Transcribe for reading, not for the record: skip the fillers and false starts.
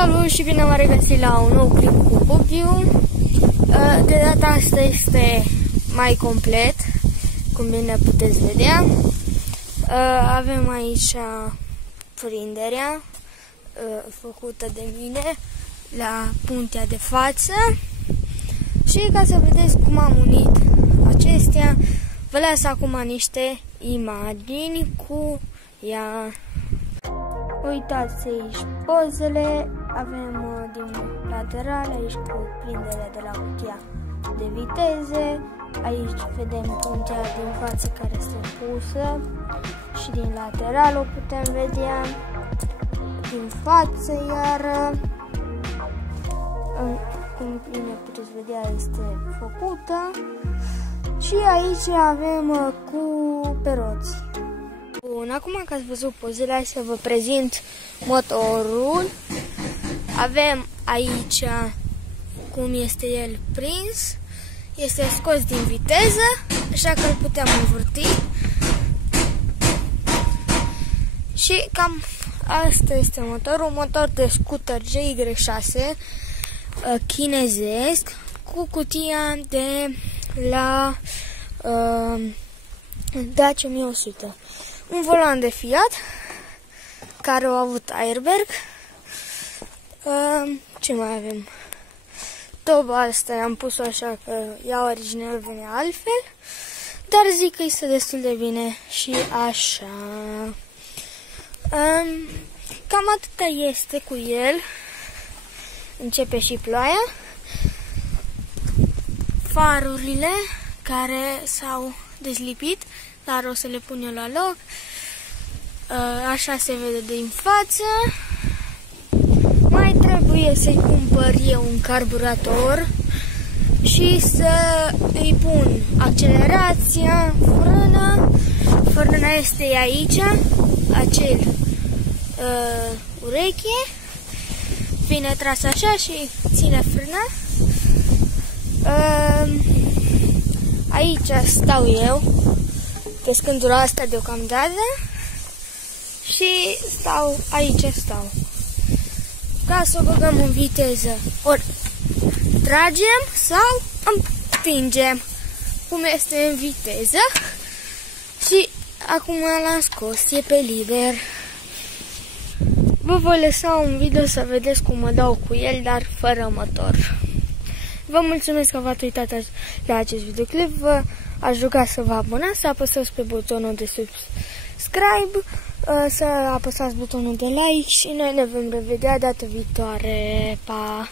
Salut și bine v-am regăsit la un nou clip cu Bugiu. De data asta este mai complet, cum bine puteți vedea. Avem aici prinderea făcută de mine la puntea de față. Și ca să vedeți cum am unit acestea, vă las acum niște imagini cu ea. Uitați aici pozele, avem din lateral, aici cu prinderea de la cutia de viteze, aici vedem puntea din față care este pusă și din lateral o putem vedea, din față iar, cum bine puteți vedea este făcută și aici avem cu peroți. Bun, acum că ați văzut pozele, hai să vă prezint motorul. Avem aici cum este el prins. Este scos din viteză, așa că îl putem învârti. Și cam asta este motorul, un motor de scooter GY6 chinezesc cu cutia de la Dacia 1100. Un volan de Fiat care au avut airbag. Ce mai avem? Toba asta am pus-o așa că ea original venea altfel, dar zic că este destul de bine și așa. Cam atâta este cu el. Începe și ploaia. Farurile care s-au dezlipit, dar o să le pun eu la loc. Așa se vede din față. Mai trebuie să-i cumpăr eu un carburator și să îi pun accelerația, frână. Frâna este aici, acel ureche. Vine tras așa și ține frâna. Aici stau eu pe scândura asta deocamdată și stau ca să o băgăm în viteză, ori tragem sau împingem, cum este în viteză. Și acum l-am scos, e pe liber. Vă voi lăsa un video să vedeți cum mă dau cu el, dar fără motor. Vă mulțumesc că v-ați uitat la acest videoclip. Vă aș ruga să vă abonați, să apăsați pe butonul de subscribe, să apăsați butonul de like și noi ne vom revedea data viitoare. Pa!